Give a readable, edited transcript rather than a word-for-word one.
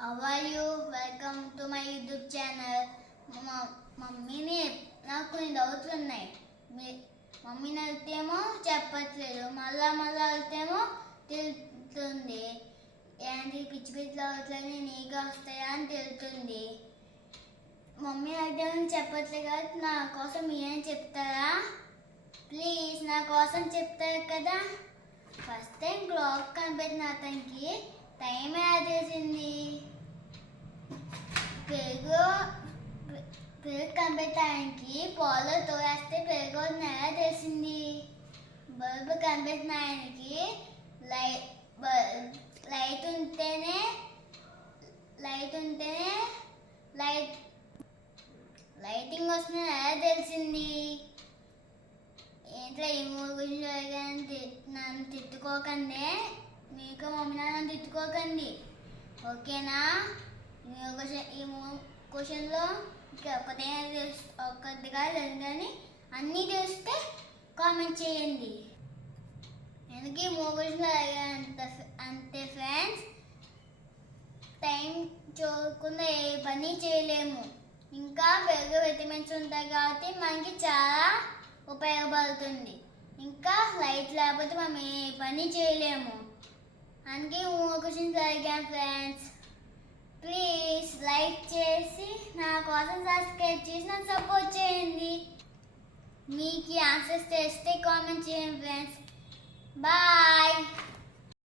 How are you? Welcome to my YouTube channel. మమ్మీని నాకు కొన్ని డౌట్లు ఉన్నాయి. మమ్మీని వెళ్తేమో చెప్పట్లేదు, మళ్ళా వెళ్తేమో తెలుస్తుంది. ఏంటి పిచ్చి పిచ్చి డౌట్లని నీగా వస్తాయా అని తెలుస్తుంది. మమ్మీ అయితే చెప్పట్లేదు కదా, నా కోసం ఏం చెప్తారా? ప్లీజ్ నా కోసం చెప్తారు కదా. ఫస్ట్ టైం క్లాక్ కనిపెట్టిన అతనికి టైం ఎలా తెలిసింది? పెరుగు కనిపెట్టడానికి పాలు తోడేస్తే పెరుగు ఎలా తెలిసింది? బల్బు కనిపెట్టిన ఆయనకి లైట్ ఉంటేనే లైటింగ్ వస్తుంది ఎలా తెలిసింది? ఏంట్లో ఈ మూడు గురించి నన్ను తిట్టుకోకండి, మీకు మమ్మీ నన్ను తిట్టుకోకండి, ఓకేనా? ఈ క్వశ్చన్లో ఒక్కటిగా లేదు కానీ అన్నీ తెలిస్తే కామెంట్ చేయండి. ఎందుకు ఈ మూడు క్వశ్చన్లు అంతే ఫ్రెండ్స్. టైం చూడకుండా ఏ పని చేయలేము. ఇంకా పెరుగు విటమిన్స్ ఉంటాయి కాబట్టి మనకి చాలా ఉపయోగపడుతుంది. ఇంకా లైట్ లేకపోతే మనం ఏ పని చేయలేము. అందుకే మూడు క్వశ్చన్స్ అడిగాం ఫ్రెండ్స్. ప్లీజ్ లైక్ చేసి నా కోసం సబ్స్క్రైబ్ చేసి నాకు సపోర్ట్ చేయండి. మీకు ఆన్సర్స్ తెలిస్తే కామెంట్ చేయండి ఫ్రెండ్స్. బాయ్.